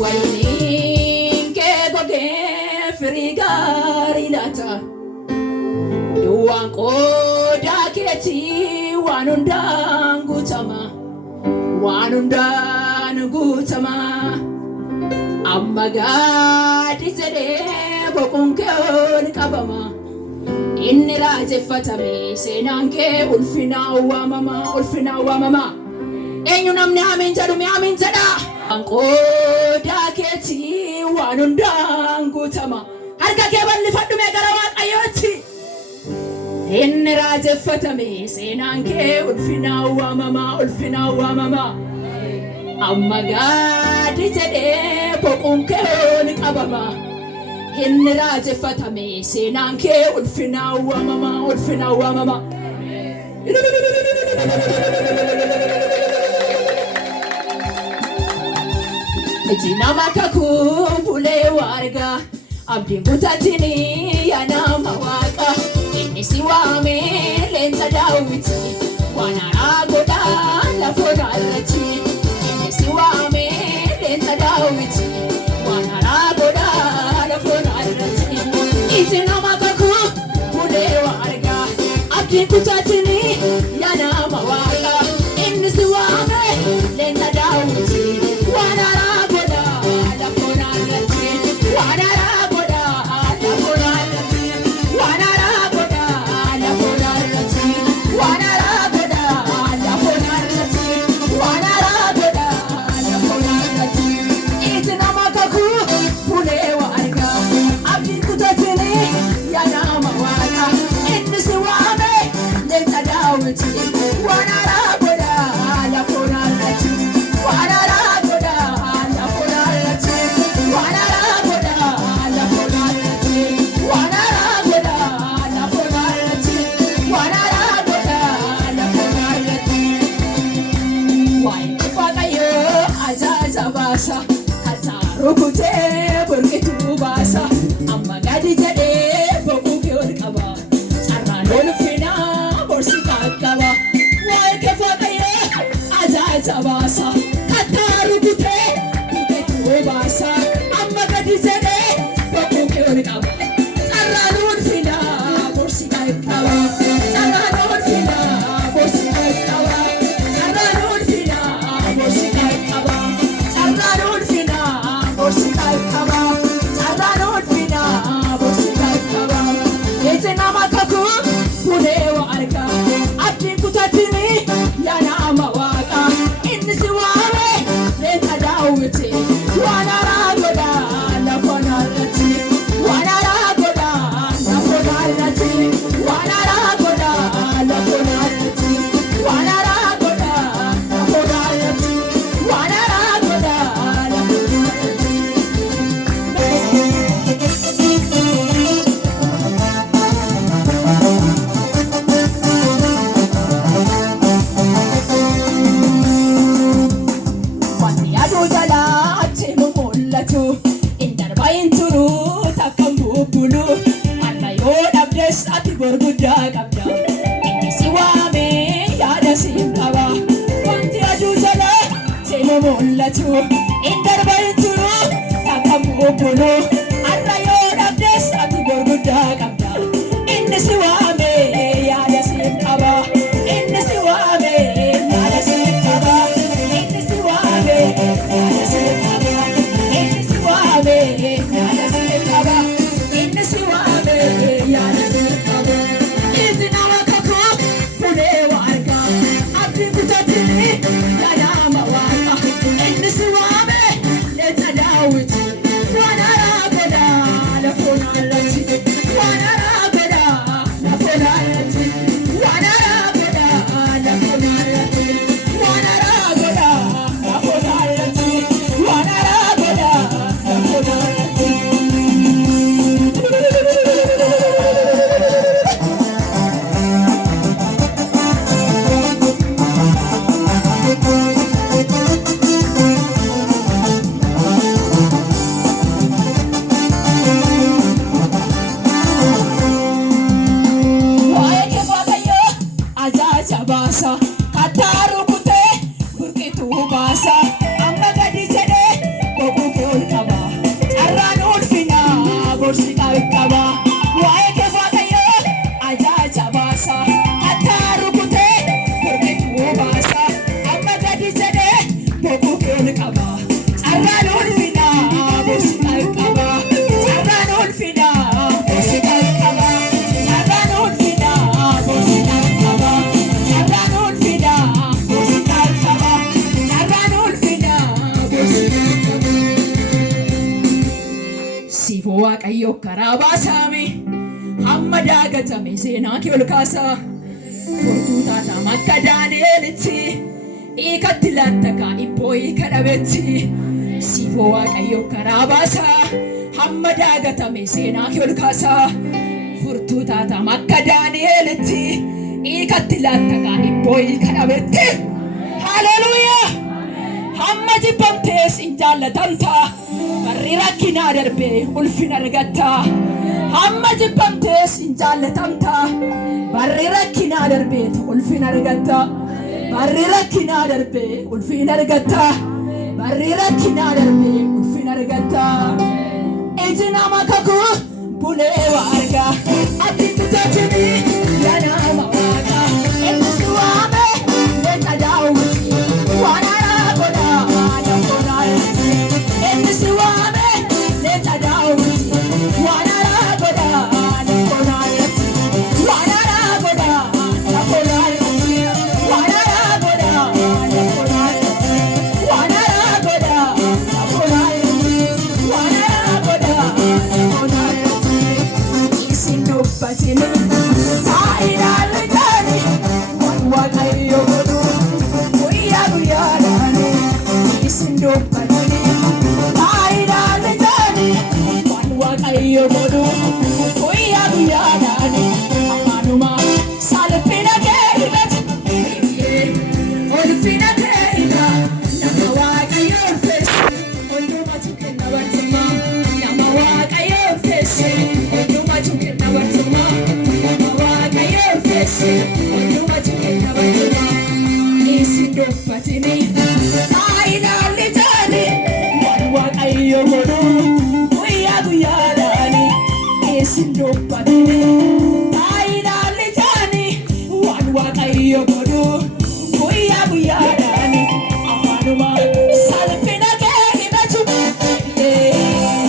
Wayiniin kee gogee firii gaarii laata duwwaan qoodaa keetii waan hundaan guutama waan hundaan guutama amma gaadhi jedhee boquun kee ol qabama inni raajeffatame seenaan kee ulfinaa waamama eenyu namni amiin jedhume amiin jedha qoodaa keetii waan hundaan guutama harka kee bal'ifadhume gara waaqayyootti inni raajeffatame seenaan kee ulfinaa waamama amma gaadhi jedhee boquun kee ol qabama inni raajeffatame seenaan kee ulfinaa waamama Ejinama kakubule warga abdiin kutatini yaa nama waaqa inni si waame leenca daawwiti waan haaraa godhaa lafoota irratti inni si waame leenca daawwiti waan haaraa godhaa lafoota irratti ejinama kakubule warga abdiin kutatini yaa nama waaqa inni si waame leenca daawwiti waan haaraa Rukutee burqituu baasa amma gadi jedhee boquu kee ol qaba carraan ulfinaa borsi qaqqaba waa'ee kee waaqayyoo ajaa'iba baasa kattaa rukutee burqituu baasa amma gadi jedhee boquu kee ol qaba carraan ulfinaa borsi qaqqaba carraan ulfinaa borsi qaqqaba carraan ulfinaa borsi qaqqaba carraan ulfinaa borsi qaqqaba carraan ulfinaa borsi qaqqaba ejinama kakubule warga abdiin kutatini yaa nama waaqa inni si waame leenca daawwiti waan haaraa godhaa lafoota irratti waan haaraa godhaa lafoota irratti waan haaraa godhaa lafoota irratti waan haaraa godhaa lafoota irratti waan haaraa godhaa lafoota irratti wanti aduu jalaatti nu mul'atu hin darbayin turu takkan bubbulu har'a yoo dhabdes ati bor guddaa qabda inni si waame yaada siif qaba wanti aduu jalaatti nu mul'atu hin darbayin turu takkan bubbulu har'a yoo dhabdes ati bor guddaa qabda inni si waame yaada siif qaba inni si waame yaada siif qaba inni si waame yaada siif qaba inni si waame yaada siif qaba inni si waame yaada siif qaba ejinama kakubule warga abdiin kutatini yaa nama waaqa inni si waame leenca daawwiti waan haaraa carraan ulfinaa gosi qalqaba carraan ulfinaa gosi qalqaba carraan ulfinaa gosi qalqaba carraan ulfinaa gosi qalqaba carraan ulfinaa gosi qalqaba. Siifoo Waaqayyo karaa baasame hamma daagatame seenaa kee ol kaasaa furtuu taataa akka Daani'elitti hiikatti laatta kaa'ibboo hiika dhabetti. Siifoo Waaqayyo karaa baasaa hamma daagatame seenaa kee ol kaasaa furtuu taataa akka Daani'elitti hiikatti laatta kaa'ibboo hiika dhabetti. Haleluuyaa! Hamma jibbamtees hin jaallatamta barri rakkinaa darbee ulfina argatta. Hamma jibbamtees hin jaallatamta barri rakkinaa darbee ulfina argatta. Barri rakkinaa darbee ulfina argatta. Barri rakkinaa darbee ulfina argatta. Iji nama kakuu bulee waa arga ati kutatini yaa nama waaqa eenyutu waame leenca daawwiti waan haaraa godhaa namoota eenyutu waame leenca daawwiti waan haaraa godhaa namoota waan haaraa godhaa namoota waan haaraa godhaa namoota waan haaraa godhaa namoota waan haaraa godhaa namoota isin dubbatini taa'inaan litaani waan Waaqayyo godhu guyyaa guyyaadhaani isin dubbatini taa'inaan litaani waan Waaqayyo godhu guyyaa guyyaadhaani afaanuma salphina kee himatu ulfina kee hima nama Waaqayyo ulfeessu hundumatu kenna bartummaa nama Waaqayyo ulfeessu hundumatu kenna bartummaa nama Waaqayyo ulfeessu hundumatu kenna bartummaa isin dubbatini taa'inaan litaani waan Waaqayyo godhu guyyaa guyyaadhaani isin dubbatini taa'inaan litaani waan Waaqayyo godhu guyyaa guyyaadhaani afaanuma salphina kee himatu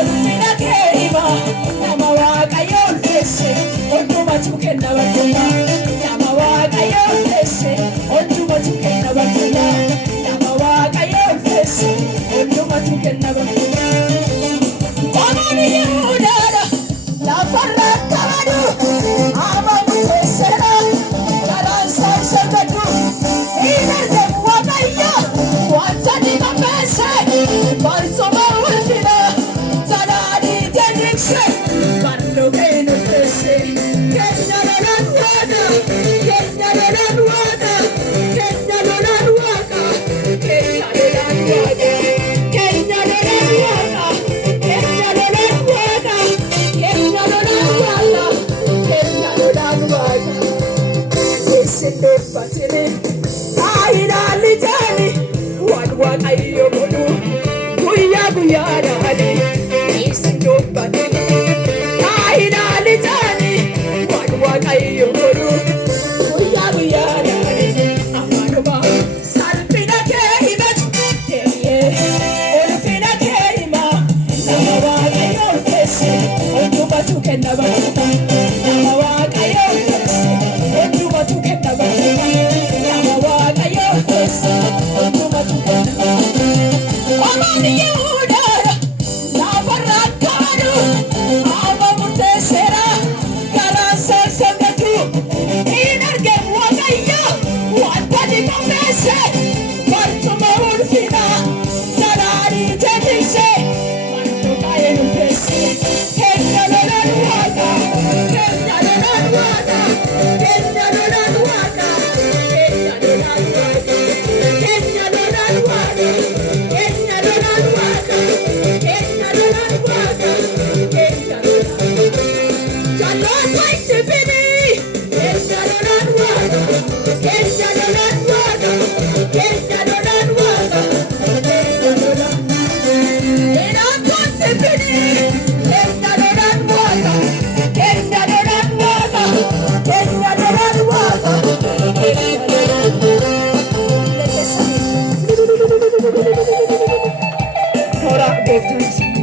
ulfina kee hima nama Waaqayyo ulfeesse hundumatu kenna bartummaa nama Waaqayyo ulfeesse hundumatu kenna bartummaa nama Waaqayyo ulfeesse hundumatu kenna bartummaa. Qomoon Yihuudaadha lafarra qabadu amanu teessera karaan isaa isa gaddu hin argamu Waaqayyo wanta ni qopheesse barcuma ulfina jalaanii jajjigse bal'oo kee ulfeesse keenya lolaan waaqa keenya lolaan waaqa keenya lolaan waaqa keenya lolaan waaqa keenya lolaan waaqa keenya lolaan waaqa keenya lolaan waaqa keenya lolaan waaqa isin dubbatini taa'inaan litaani waan Waaqayyo godhu guyyaa guyyaadhaani isin dubbatini taa'inaan litaani waan Waaqayyo godhu guyyaa guyyaadhaani afaanuma salphina kee himatu ulfina kee hima nama Waaqayyo ulfeesse hundumatu kenna bartummaa nama Waaqayyo ulfeesse hundumatu kenna bartummaa nama Waaqayyo ulfeesse hundumatu kenna bartummaa. Qomoon Yihuudaadha toora gooftaan